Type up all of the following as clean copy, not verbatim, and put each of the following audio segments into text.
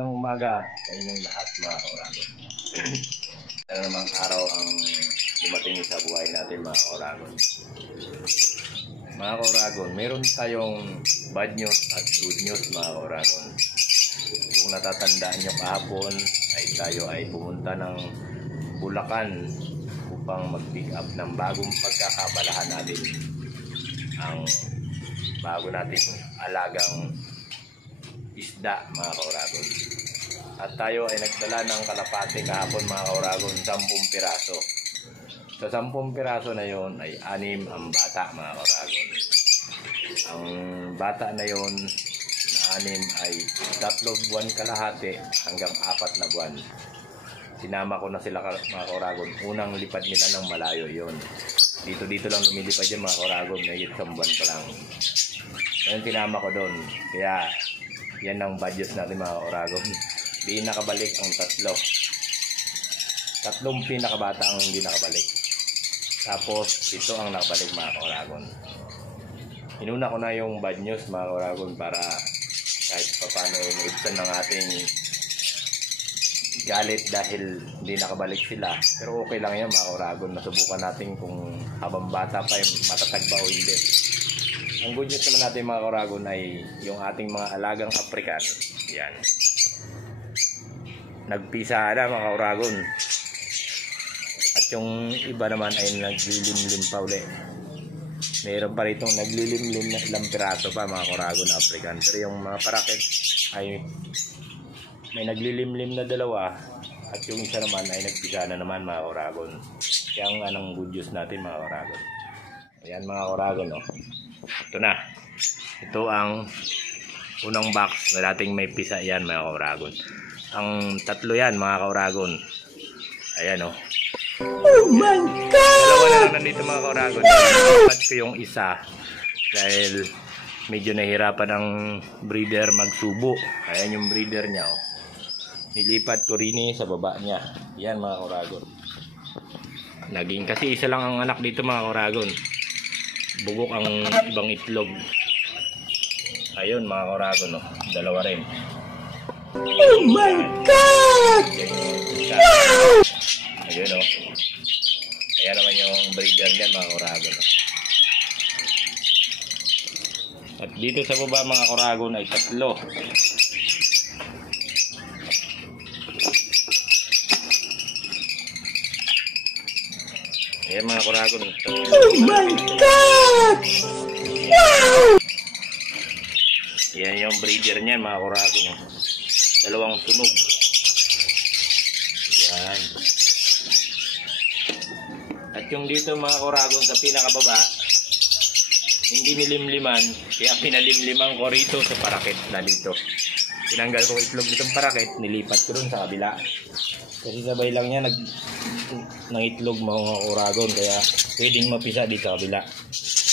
Magandang umaga sa inyong lahat mga kauragon. Ano namang araw ang dumating sa buhay natin mga kauragon. Mga kauragon, meron tayong bad news at good news mga kauragon. Kung natatandaan nyo kahapon ay tayo ay pumunta ng Bulacan upang mag-pick up ng bagong pagkakabalahan natin. Ang bago nating alagang isda mga kauragon. At tayo ay nagdala ng kalapate kahapon mga kauragon, 10 piraso. Sa 10 piraso na yon ay 6 ang bata mga kauragon. Ang bata na yon na 6 ay 3 buwan kalahati hanggang 4 na buwan. Sinama ko na sila mga kauragon. Unang lipad nila ng malayo yon. Dito lang lumilipad yan mga kauragon, may 1 buwan pa lang. Ngayon tinama ko doon. Kaya yan ang budget natin mga kauragon. Di nakabalik ang 3 pinakabata ang hindi nakabalik. Tapos ito ang nakabalik mga kauragon. Inuna ko na yung bad news mga kauragon para kahit paano maibsan ng ating galit dahil hindi nakabalik sila. Pero okay lang yan mga kauragon. Nasubukan natin kung habang bata pa matatag ba o hindi. Ang good news naman natin mga kauragon ay yung ating mga alagang African. Yan. Nagpisa na mga kauragon. At yung iba naman ay naglilimlim pa uli. Mayroon pa rito naglilimlim na ilang piraso pa mga kauragon na African. Pero yung mga parakit ay may naglilimlim na 2 at yung isa naman ay nagpisa na naman mga kauragon. Kaya ang anong good news natin mga kauragon. Ayan mga kauragon oh. Ito na. Ito ang unang box na dating may pisa yan mga kauragon. Ang 3 yan mga kauragon. Ayan o. Oh my God! Dalawa na lang nandito mga kauragon. Nilipat ko yung isa dahil medyo nahirapan ang breeder magsubo. Ayan yung breeder niya o. Nilipat ko rin sa baba niya. Yan mga kauragon. Naging kasi isa lang ang anak dito mga kauragon. Bugok ang ibang itlog. Ayun mga kauragon no. 2 rin. Oh my God! Wow! Ayun no. Ayan naman yung breeder niyan mga kauragon no. At dito sa baba mga kauragon ay 3. Ayan mga kauragon. Oh my God! Wow! Yan yung breeder niyan mga kauragon. 2 sunog. Yan. At yung dito mga kauragon sa pinakababa, hindi nilimliman, kaya pinalimliman ko rito sa parakit na dito. Tinanggal ko itlog ditong parakit, nilipat ko dun sa kabila. Kasi sabay lang niya ng itlog mga kauragon, kaya pwedeng mapisa dito sa kabila.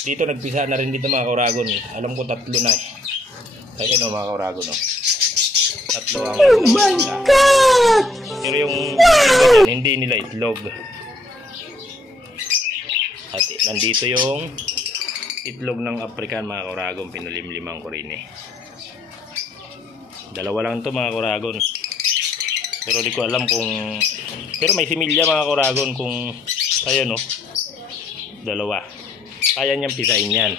Dito nagpisa na rin dito mga kauragon. Alam ko 3 na eh. Kaya ano mga kauragon no? 3 ang oh my God! Pero yung hindi nila itlog. At nandito yung itlog ng African mga kauragon. Pinalimliman ko rin eh. 2 lang to mga kauragon. Pero di ko alam kung, pero may similya mga kauragon kung kaya no. 2 kaya niyang pisain yan.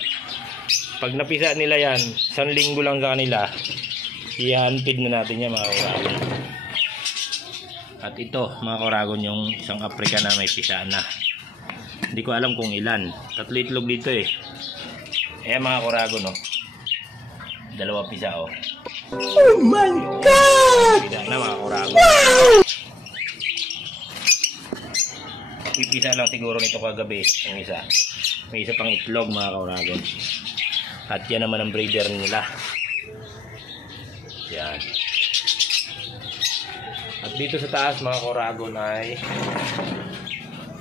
Pag napisa nila yan 1 linggo lang sa kanila, i-handpid na natin yan mga kauragon. At ito mga kauragon yung isang African na may pisa na. Hindi ko alam kung ilan. 3 itlog dito eh. Ayan mga kauragon no. 2 pisa oh. Oh my God! Pisa na mga kauragon. Wow! Pipisa lang siguro nito kagabi yung isa. May isa pang itlog mga kauragon. At yan naman ang breeder nila. Yan. At dito sa taas mga kauragon ay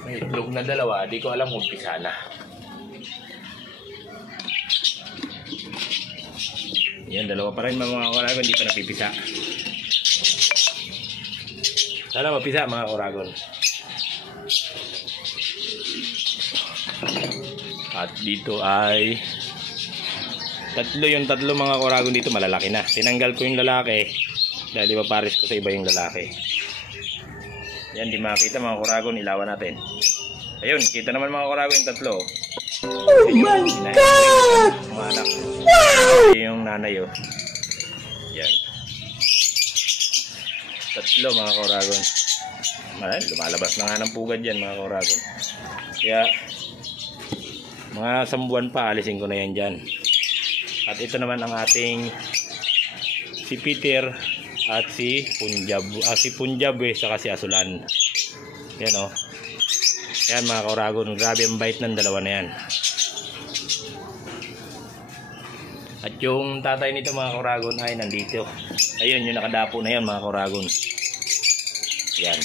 may itlog na 2. Di ko alam kung pisa na. Yan 2 pa rin mga kauragon. Hindi pa napipisa. Sana mapisa mga kauragon. At dito ay 3 yung 3 mga kauragon dito malalaki na. Tinanggal ko yung lalaki Dahil iba pares ko sa iba yung lalaki. Yan, di makita mga kuragon, ilawan natin. Ayun, kita naman mga kuragon yung tatlo. Oh my God! Umanak. Wow! Yung nanay oh. Yan. Tatlo mga kuragon. Lumalabas na nga ng pugad yan mga kuragon. Kaya mga 1 buwan pa alisin ko na yan dyan. At ito naman ang ating si Peter at si Punjab. Si Punjab saka si Asulan. Yan oh. Yan mga kuragon, grabe ang bite ng dalawa na yan. At yung tatay nito mga kuragon ay nandito. Ayun yung nakadapo na yan mga kuragon. Yan.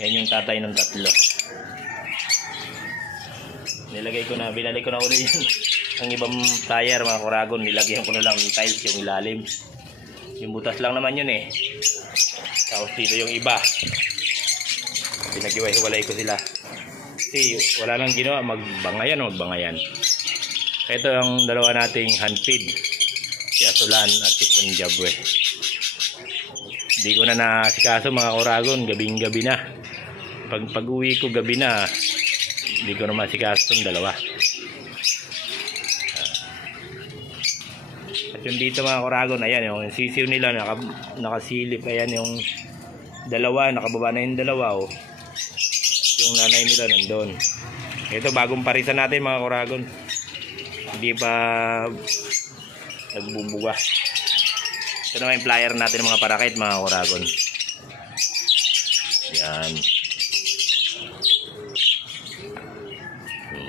Yan yung tatay ng tatlo. Binalik ko na ulit yung ang ibang tire mga kuragon. Nilagyan ko na lang yung tiles yung ilalim. Yung butas lang naman yun eh. Tapos dito yung iba. Pinag-iwalay ko sila. Kasi wala nang ginawa, magbangayan. Ito ang dalawa nating handfeed. Si Asulan at si Punjab. Hindi ko na nasikaso mga kuragon, gabing-gabi na. Pag uwi ko gabi na, hindi ko na masikaso itong dalawa. At yung dito mga kuragon, ayan yung sisiw nila, nakasilip. Ayan yung dalawa, nakababa na yung dalawa oh. Yung nanay nila nandun. Ito bagong parisan natin mga kuragon. Hindi pa nagbubuga. Ito naman yung flyer natin ng mga parakit mga kuragon. Yan.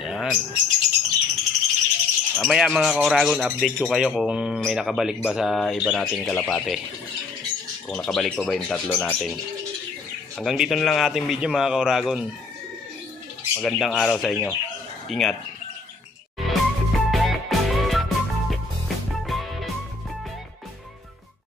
Yan. Mamaya mga kuragon, update ko kayo kung may nakabalik ba sa iba nating kalapate. Kung nakabalik pa ba yung tatlo natin. Hanggang dito na lang ating video mga kuragon. Magandang araw sa inyo. Ingat.